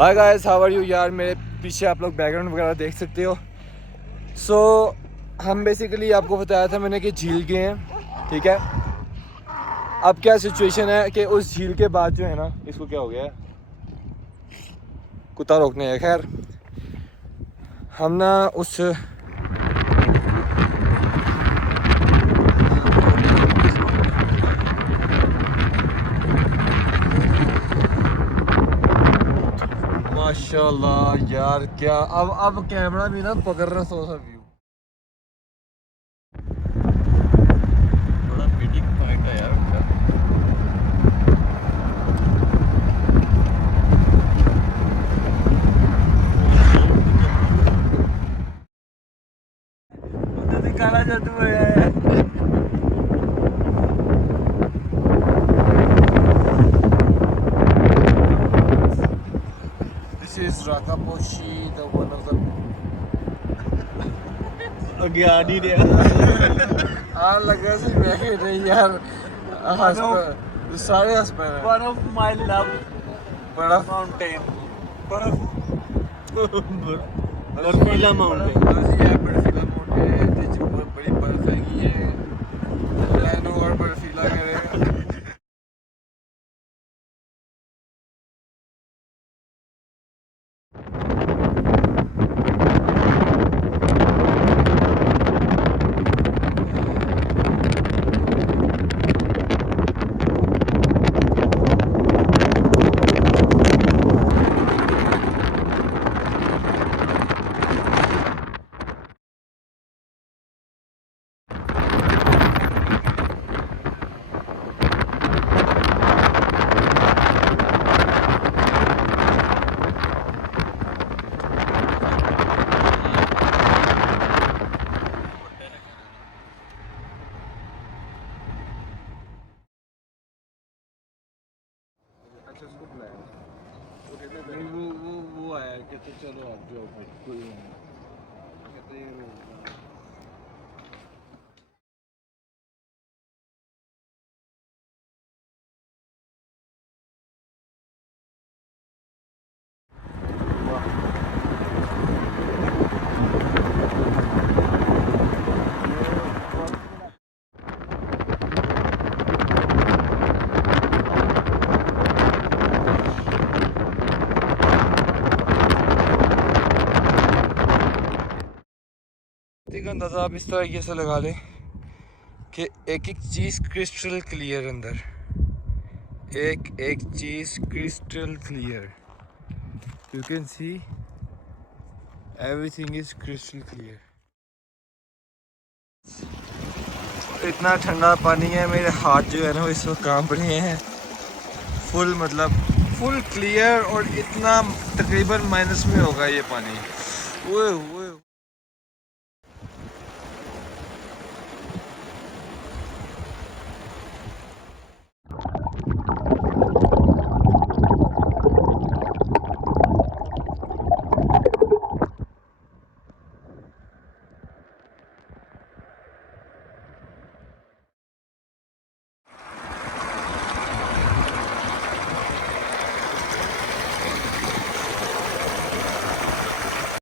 Hi guys, how are you यार। मेरे पीछे आप लोग बैकग्राउंड वगैरह देख सकते हो। सो हम बेसिकली आपको बताया था मैंने कि झील गए हैं, ठीक है। अब क्या सिचुएशन है कि उस झील के बाद जो है ना, इसको क्या हो गया है, कुत्ता रोकने है। खैर हम ना उस माशाल्लाह यार, क्या अब कैमरा भी ना पकड़ रहा सो सा व्यू। बड़ा मीटिंग पॉइंट है यार उनका। उधर काला जादू है। This is Rakaposhi, the one of the ज्ञान ही नहीं लगा सी मैं कि नहीं यार, हंस पे सारे हंस पे वन ऑफ माय लव बड़ा माउंटेन बर्फीला माउंटेन। ये बर्फीला माउंटेन है जिसमें बहुत बड़ी बर्फ हैगी है। लैनो और बर्फीला करेगा। अच्छा उसको बुलाया तो कहते हैं वो आया कहते चलो आप जाओ भाई, कोई नहीं कहते का अंदाज़ा आप इस तरह से लगा लें कि एक एक चीज़ क्रिस्टल क्लियर अंदर, एक एक चीज़ crystal clear. You can see everything is crystal clear. इतना ठंडा पानी है, मेरे हाथ जो है ना वो इस वक्त कांप रहे हैं। फुल मतलब फुल क्लियर, और इतना तकरीबन माइनस में होगा ये पानी। ओए ओए